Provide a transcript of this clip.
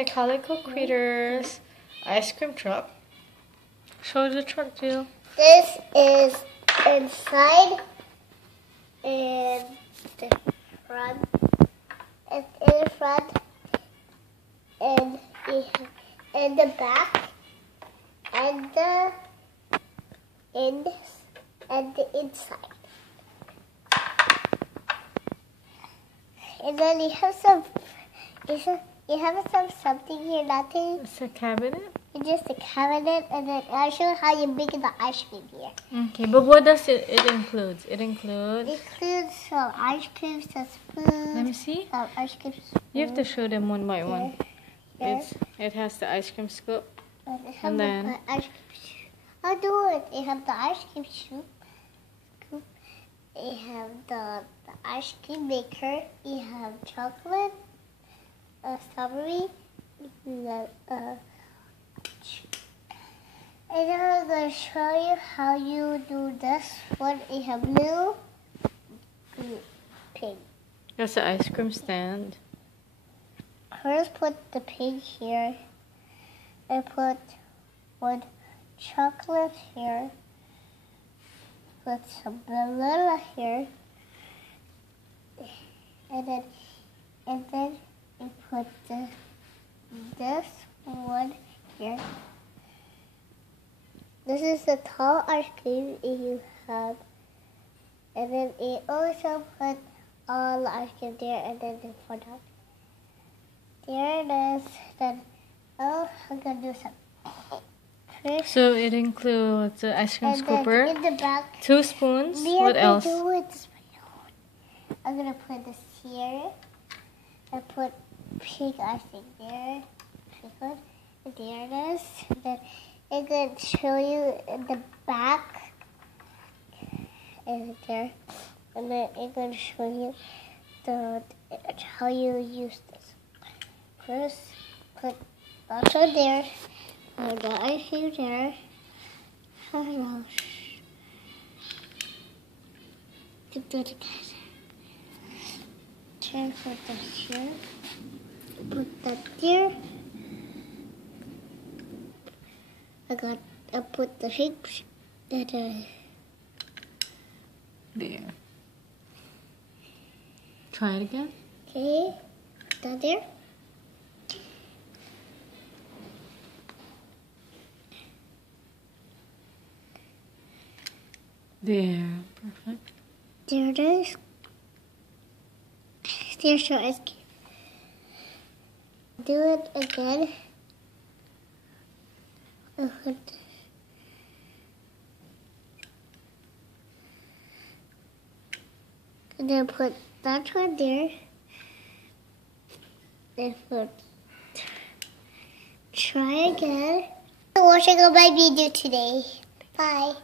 the Calico Critters ice cream truck. Show the truck, Jill. This is inside and the front. It's in the front and in the back and the inside. And then you have something here, nothing. It's a cabinet? It's just a cabinet, and then I'll show you how you make the ice cream here. Okay, but what does it include? It includes some ice cream, some spoons. Let me see. Some ice cream spoons. You have to show them one by one. Yes. It has the ice cream scoop. And then the ice cream. I'll do it. It have the ice cream scoop. It have the ice cream maker. It have chocolate, strawberry, and I'm going to show you how you do this one. You have blue, green, pink. That's the ice cream stand. First put the pink here. And put one chocolate here. Put some vanilla here. And then you put this one here. This is the tall ice cream you have. And then you also put all the ice cream there and then you put out. There it is. Then I'm going to do some. First, So it includes the ice cream and scooper, then in the back, 2 spoons. we What have else? to do it this way. I'm going to put this here. And put pink icing there. Pink. There it is. Then I'm going to show you in the back. And there. And then I'm going to show you how you use this. First, put also there. Put the ice cream there. Hello. Put that here. Put that here. Put that there. I put the shapes that There. Try it again. okay. Put that there. There. Perfect. There it is. There's your ice cream. Do it again. And then put that one there. Then put. Try again. Watching my video today. Bye.